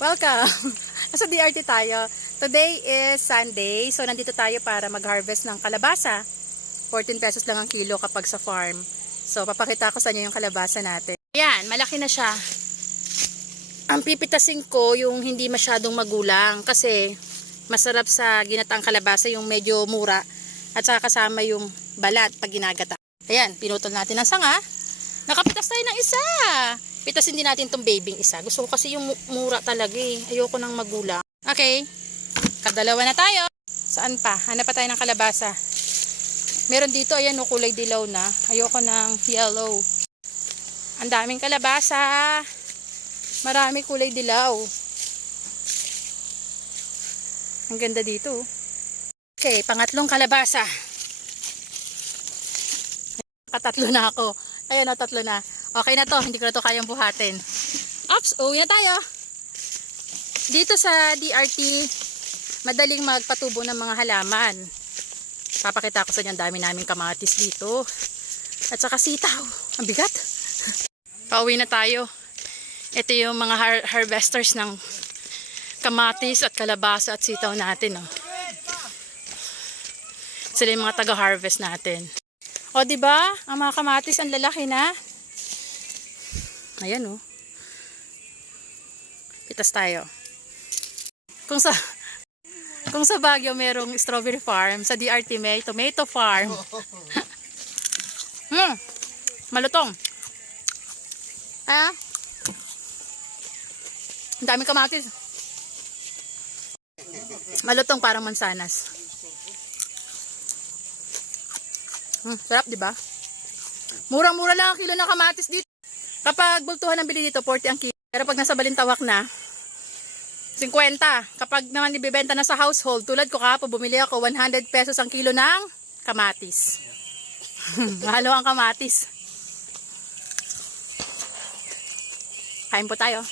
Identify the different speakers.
Speaker 1: Welcome! Nasa DRT tayo. Today is Sunday, so nandito tayo para mag-harvest ng kalabasa. 14 pesos lang ang kilo kapag sa farm. So, papakita ko sa inyo yung kalabasa natin. Ayan, malaki na siya. Ang pipitasin ko yung hindi masyadong magulang kasi masarap sa ginataang kalabasa yung medyo mura at saka kasama yung balat pag ginagata. Ayan, pinutol natin ang sanga. Nakapitas tayo ng isa. Pitasin din natin tong babing isa. Gusto ko kasi yung mu- mura talaga eh. Ayoko ng magulang. Okay. Kadalawa na tayo. Saan pa? Hanap pa tayo ng kalabasa. Meron dito, ayan o, kulay dilaw na. Ayoko ng yellow. Ang daming kalabasa. Marami kulay dilaw. Ang ganda dito. oh. Okay, pangatlong kalabasa. Katatlo na ako. Ayun na, tatlo na. Okay na to, hindi ko na to kayang buhatin. Ops, uwi na tayo. Dito sa DRT, madaling magpatubo ng mga halaman. Papakita ko sa inyo, ang dami naming kamatis dito. At saka sitaw. Ang bigat. Pauwi na tayo. Ito yung mga har- harvesters ng kamatis at kalabasa at sitaw natin. Oh. Sila yung mga taga-harvest natin. O, di ba? Ang mga kamatis, ang lalaki na. Ayan, oh. Pitas tayo. Kung sa kung sa Baguio merong strawberry farm, sa DRT may tomato farm. hmm. Malutong. Ah. Ang daming kamatis. Malutong parang mansanas. Hmm, sarap, di ba? Murang-mura lang ang kilo ng kamatis dito. Kapag bultuhan ang bili dito, 40 ang kilo. Pero pag nasa balintawak na, 50. Kapag naman ibibenta na sa household, tulad ko kahapon, bumili ako 100 pesos ang kilo ng kamatis. Mahalo ang kamatis. Kain po tayo.